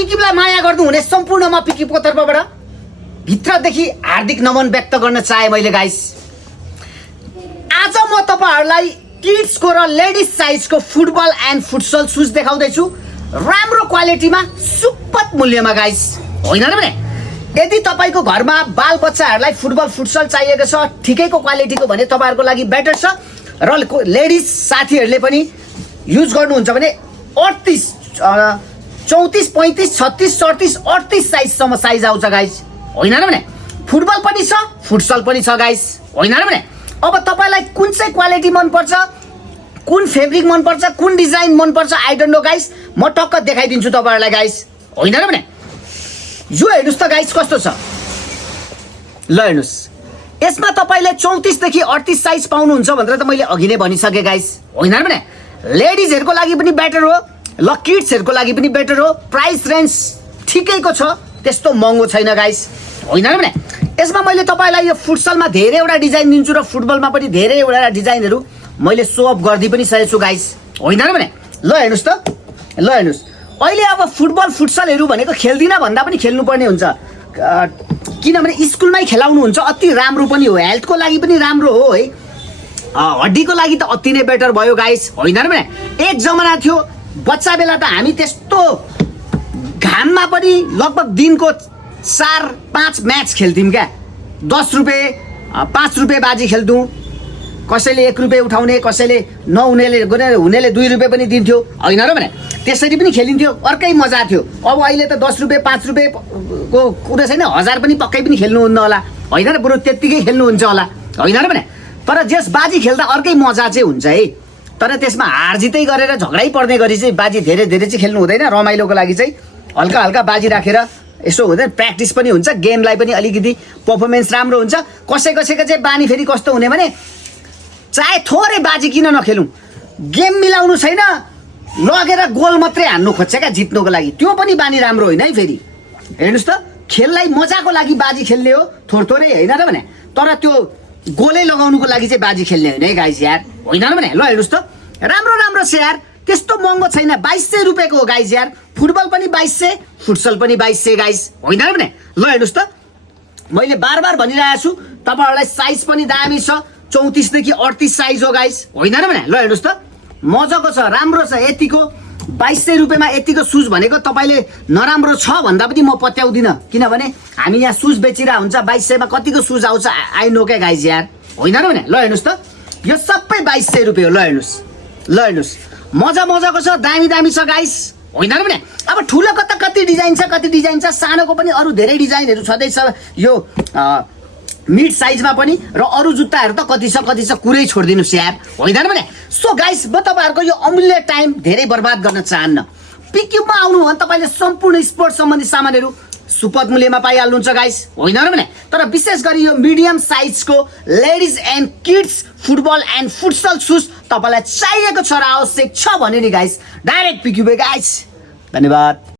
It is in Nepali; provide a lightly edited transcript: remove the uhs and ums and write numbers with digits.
पिकिपलाई माया गर्नु हुने सम्पूर्णमा पिकिपको तर्फबाट भित्रदेखि हार्दिक नमन व्यक्त गर्न चाहे मैले गाइस। आज म तपाईहरुलाई किड्सको र लेडिज साइजको फुटबल एन्ड फुटसल सुज देखाउँदैछु राम्रो क्वालिटीमा सुपथ मूल्यमा गाइस, होइन र भने। यदि तपाईको घरमा बाल बच्चाहरुलाई फुटबल फुटसल चाहिएको छ ठिकैको क्वालिटीको भने तपाईहरुको लागि बेटर छ र लेडिज साथीहरुले पनि युज गर्नुहुन्छ भने 38 34 35 36 37 38 साइजसम्म साइज आउँछ गाइस, होइन र भने। फुटबल पनि छ फुटसल पनि छ गाइस, होइन र भने। अब तपाईलाई कुन चाहिँ क्वालिटी मन पर्छ, कुन फेब्रिक मन पर्छ, कुन डिजाइन मन पर्छ आई डोन्ट नो गाइस, म टक्क देखाइदिन्छु तपाईहरुलाई गाइस, होइन र भने। यो हेर्नुस् त गाइस कस्तो छ, ल हेर्नुस्। यसमा तपाईले 34 देखि 38 साइज पाउनुहुन्छ भनेर त मैले अघि नै भनिसके गाइस, होइन र भने। लेडिजहरुको लागि पनि बेटर हो, ल किड्सहरुको लागि पनि बेटर हो। प्राइस रेन्ज ठिकैको छ, त्यस्तो महँगो छैन गाइस, होइन र भने। यसमा मैले तपाईलाई यो फुटसलमा धेरैवटा डिजाइन दिन्छु र फुटबलमा पनि धेरैवटा डिजाइनहरु मैले सो अप गर्दै पनि सकेको छु गाइस, होइन र भने। ल हेर्नुस् त, ल हेर्नुस्। अहिले अब फुटबल फुटसलहरु भनेको खेल्दिन भन्दा पनि खेल्नु पर्ने हुन्छ, किनभने स्कुलमै खेलाउनु हुन्छ। अति राम्रो पनि हो, हेल्थको लागि पनि राम्रो हो है, हड्डीको लागि त अति नै बेटर भयो गाइस, होइन र भने। एक जमाना थियो बच्चा बेला त हामी त्यस्तो घाममा पनि लगभग दिनको 4-5 म्याच खेल्थ्यौं क्या। 10 रुपैयाँ 5 रुपैयाँ बाजी खेल्थ्यौं, कसैले 1 रुपैयाँ उठाउने, कसैले हुनेले 2 रुपैयाँ पनि दिन्थ्यो, होइन र भने। त्यसरी पनि खेलिन्थ्यो, अर्कै मजा थियो। अब अहिले त 10 रुपैयाँ 5 रुपैयाँ को कुरा छैन, 1000 पनि पक्कै पनि खेल्नुहुन्न होला, होइन र। बरु त्यतिकै खेल्नुहुन्छ होला, होइन र भने। तर जस बाजी खेल्दा अर्कै मजा चाहिँ हुन्छ है, तर त्यसमा हार जितै गरेर झगडै पर्ने गरी चाहिँ बाजी धेरै चाहिँ खेल्नु हुँदैन। रमाइलोको लागि चाहिँ हल्का हल्का बाजी राखेर यसो हुँदैन, प्र्याक्टिस पनि हुन्छ, गेमलाई पनि अलिकति पर्फर्मेन्स राम्रो हुन्छ। कसैको चाहिँ बानी फेरि कस्तो हुने भने चाहे थोरै बाजी किन नखेलौँ, गेम मिलाउनु छैन, लगेर गोल मात्रै हान्नु खोज्छ क्या जित्नुको लागि, त्यो पनि बानी राम्रो होइन है फेरि। हेर्नुस् त, खेललाई मजाको लागि बाजी खेल्ने हो थोरै, होइन र भने। तर त्यो गोलै लगाउनुको लागि चाहिँ बाजी खेल्ने होइन है गाइस यार, होइन र भने। ल हेर्नुस् त, राम्रो छ यार, त्यस्तो महँगो छैन, 2200 रुपैयाँको हो गाइस यार। फुटबल पनि 2200, फुटसल पनि 2200 गाइस, होइन र भने। ल हेर्नुस् त, मैले बार भनिरहेको छु तपाईहरुलाई साइज पनि दामी छ, 34 देखि 38 साइज हो गाइस, होइन र भने। ल हेर्नुस् त, मजाको छ, राम्रो छ। यतिको 2200 रुपैयाँमा यतिको सुज भनेको तपाईले नराम्रो छ भन्दा पनि म पत्याउँदिन, किनभने हामी यहाँ सुज बेचिरा हुन्छ। 2200 मा कतिको सुज आउँछ आई नो क्या गाइस यार, होइन र भने। ल हेर्नुस् त, यो सबै 2200 रुपैयाँ हो। ल हेर्नुस्, मजाको छ, दामी छ गाइस, होइन र भने। अब ठुलोको त कति डिजाइन छ, सानोको पनि अरू धेरै डिजाइनहरु छँदैछ यो मिड साइजमा पनि, र अरू जुत्ताहरु त कति छ कुरै छोड्दिनुस् यार, होइन र भने। सो गाइस, म तपाईहरुको यो अमूल्य टाइम धेरै बर्बाद गर्न चाहन्न। पिक्युबमा आउनु भने तपाईले सम्पूर्ण स्पोर्ट्स सम्बन्धी सामानहरु सुपथ मूल्यमा पाइहाल्नुहुन्छ गाइस, होइन र भने। तर विशेष गरी यो मिडियम साइजको ladies and kids football and futsal shoes तपाईलाई चाहिएको छ र आवश्यक छ भने नि गाइस डाइरेक्ट पिक्युबे गाइस। धन्यवाद।